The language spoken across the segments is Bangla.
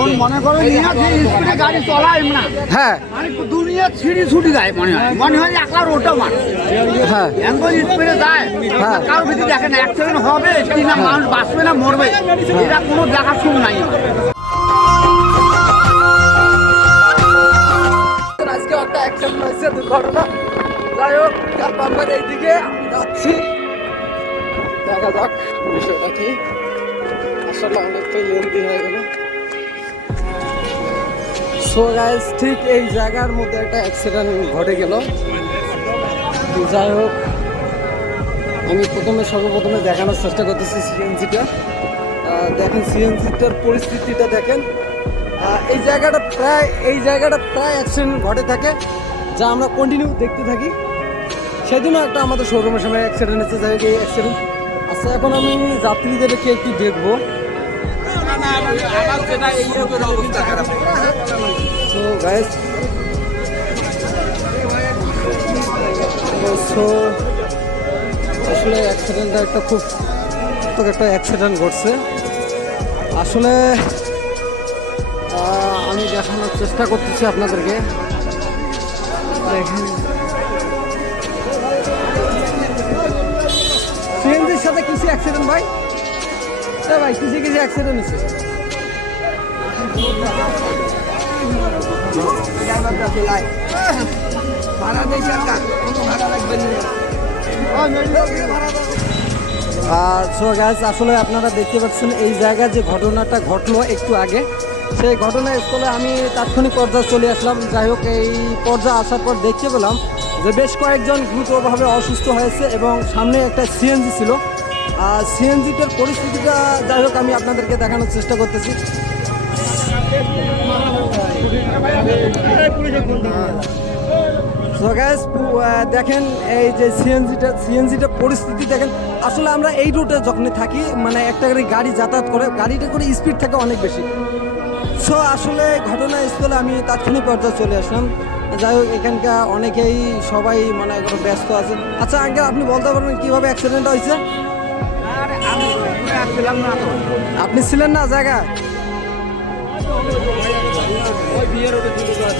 এখন মনে করে নিয়ে যে স্পিডে গাড়ি চলায় না, হ্যাঁ মানে দুনিয়া ছিঁড়ি ছুটি যায়, মনে হয় একলা রোডটা মার, হ্যাঁ এমন স্পিডে যায়, হ্যাঁ। কারো ভিতরে দেখে না অ্যাক্সিডেন্ট হবে কি না, মানুষ বাঁচবে না মরবে, এটা কোনো দেখার সুখ নাই। আজকে একটা অ্যাক্সিডেন্ট হয়েছে, দুর্ঘটনা। যাই হোক, আমরা এইদিকে যাচ্ছি, দেখা যাক বিষয়টা কি। আসলে অনেকটাই লেন্দি হয়ে গেল। সো গাইস, ঠিক এই জায়গার মধ্যে একটা অ্যাক্সিডেন্ট ঘটে গেল। যাই হোক, আমি সর্বপ্রথমে দেখানোর চেষ্টা করতেছি সিএনজিটা। দেখেন সিএনজিটার পরিস্থিতিটা দেখেন। এই জায়গাটা প্রায় অ্যাক্সিডেন্ট ঘটে থাকে, যা আমরা কন্টিনিউ দেখতে থাকি। সেদিনও একটা আমাদের শোরুমের সময় অ্যাক্সিডেন্ট হচ্ছে, যাই হোক এই অ্যাক্সিডেন্ট। আচ্ছা, এখন আমি যাত্রীদেরকে একটু দেখবো। তো গাইস, আসলে অ্যাক্সিডেন্টটা একটা খুব একটা অ্যাক্সিডেন্ট ঘটছে। আসলে আমি দেখানোর চেষ্টা করতেছি আপনাদেরকে। দেখেন সিএনজির সাথে কিছু অ্যাক্সিডেন্ট ভাই, ভাই কিছু অ্যাক্সিডেন্ট হয়েছে। আসলে আপনারা দেখতে পাচ্ছেন এই জায়গায় যে ঘটনাটা ঘটলো একটু আগে, সেই ঘটনাস্থলে আমি তাৎক্ষণিক পর্যায়ে চলে আসলাম। যাই হোক, এই পর্যায়ে আসার পর দেখতে পেলাম যে বেশ কয়েকজন গুরুতরভাবে অসুস্থ হয়েছে এবং সামনে একটা সিএনজি ছিল। সিএনজিটার পরিস্থিতিটা যাই হোক আমি আপনাদেরকে দেখানোর চেষ্টা করতেছি। দেখেন এই যে সিএনজিটা পরিস্থিতি দেখেন। আসলে আমরা এই রুটে যখন থাকি, মানে একটা গাড়ি যাতায়াত করে, গাড়িটা করে স্পিড থাকে অনেক বেশি। সো আসলে ঘটনাস্থলে আমি তাৎক্ষণিক পর্যায়ে চলে আসলাম। যাই হোক, এখানকার অনেকেই সবাই মানে এখন ব্যস্ত আছেন। আচ্ছা আঙ্কেল, আপনি বলতে পারবেন কীভাবে অ্যাক্সিডেন্টটা হয়েছে? আপনি ছিলেন না জায়গায়?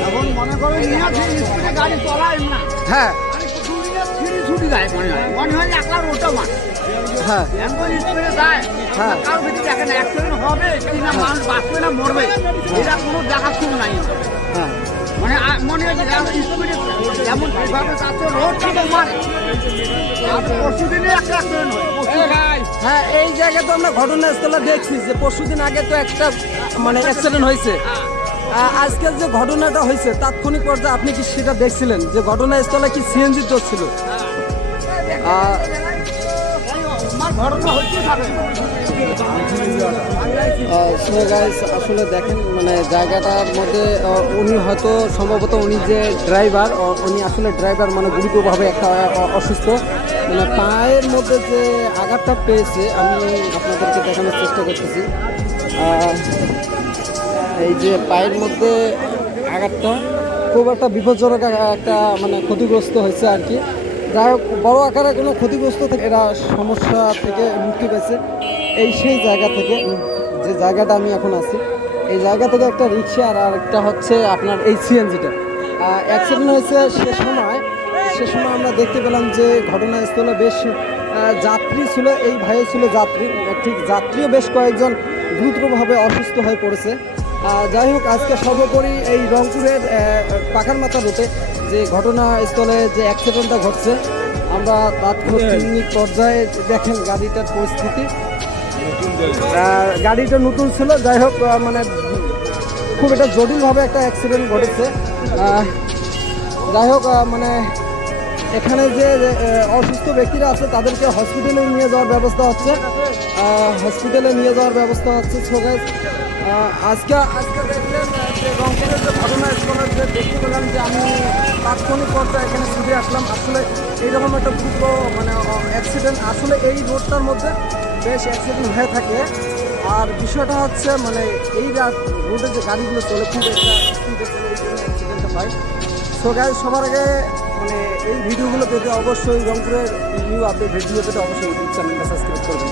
এখন মনে করে নিয়ে যে স্পিডে গাড়ি চলায় না, হ্যাঁ দুনিয়া ছিঁড়ি ছুটি যায়, মনে হয় একলা রোডটা মার, হ্যাঁ এমন স্পিডে যায়, হ্যাঁ। কারো ভিতরে দেখে না অ্যাক্সিডেন্ট হবে কি না, মানুষ বাঁচবে না মরবে, এটা কোনো দেখার সুখ নাই। হ্যাঁ মনে হয় স্পিডে যেমন যেভাবে যাচ্ছে রোডটা তো মারে, পরশুদিনে একটা অ্যাক্সিডেন্ট হয়। হ্যাঁ, এই জায়গায় তো আমরা ঘটনাস্থলে দেখছি যে পরশুদিন আগে তো একটা মানে অ্যাক্সিডেন্ট হয়েছে। আজকের যে ঘটনাটা হয়েছে তাৎক্ষণিক পর্যায়ে আপনি কি সেটা দেখছিলেন যে ঘটনাস্থলে কি সিএনজি চলছিল? আসলে দেখেন মানে জায়গাটার মধ্যে উনি হয়তো সম্ভবত উনি যে ড্রাইভার, উনি আসলে ড্রাইভার মানে গুরুতরভাবে একটা অসুস্থ, মানে পায়ের মধ্যে যে আঘাতটা পেয়েছে আমি আপনাদেরকে দেখানোর চেষ্টা করতেছি। এই যে পায়ের মধ্যে আঘাতটা খুব একটা বিপজ্জনক একটা মানে ক্ষতিগ্রস্ত হয়েছে আর কি। যাই হোক, বড় আকারে কোনো ক্ষতিগ্রস্ত থেকে এরা সমস্যা থেকে মুক্তি পেয়েছে। এই সেই জায়গা থেকে, যে জায়গাটা আমি এখন আছি, এই জায়গা থেকে একটা রিক্সা আর একটা হচ্ছে আপনার এই সিএনজিটা অ্যাক্সিডেন্ট হয়েছে। সে সময় আমরা দেখতে পেলাম যে ঘটনাস্থলে বেশ যাত্রী ছিল, এই ভাইও ছিল যাত্রী, ঠিক যাত্রীও বেশ কয়েকজন গুরুতরভাবে অসুস্থ হয়ে পড়েছে। যাই হোক, আজকে সর্বোপরি এই রংপুরের পাখারমাথা রুটে যে ঘটনাস্থলে যে অ্যাক্সিডেন্টটা ঘটছে, আমরা তাৎক্ষণিক পর্যায়ে দেখেন গাড়িটার পরিস্থিতি। গাড়িটা নতুন ছিল, যাই হোক মানে খুব একটা জটিলভাবে একটা অ্যাক্সিডেন্ট ঘটেছে। যাই হোক মানে এখানে যে অসুস্থ ব্যক্তিরা আছে তাদেরকে হসপিটালে নিয়ে যাওয়ার ব্যবস্থা হচ্ছে। সো গাইস, আজকে দেখলেন যে রংপুরের যে ঘটনাস্থলে যে দেখতে পেলাম যে আমি তাৎক্ষণিক পর্যায়ে এখানে ছুটে আসলাম। আসলে এইরকম একটা দ্রুত মানে অ্যাক্সিডেন্ট আসলে এই রোডটার মধ্যে বেশ অ্যাক্সিডেন্ট হয়ে থাকে। আর বিষয়টা হচ্ছে মানে এই রোডে যে গাড়িগুলো চলে খুব একটা স্পিডে চলে, এই জন্য অ্যাক্সিডেন্টটা হয়। সো গাইস, সবার আগে মানে এই ভিডিওগুলো পেতে অবশ্যই রংপুরের নিউ আপডেট ভিডিও পেতে অবশ্যই ইউটিউব চ্যানেলটা সাবস্ক্রাইব করবেন।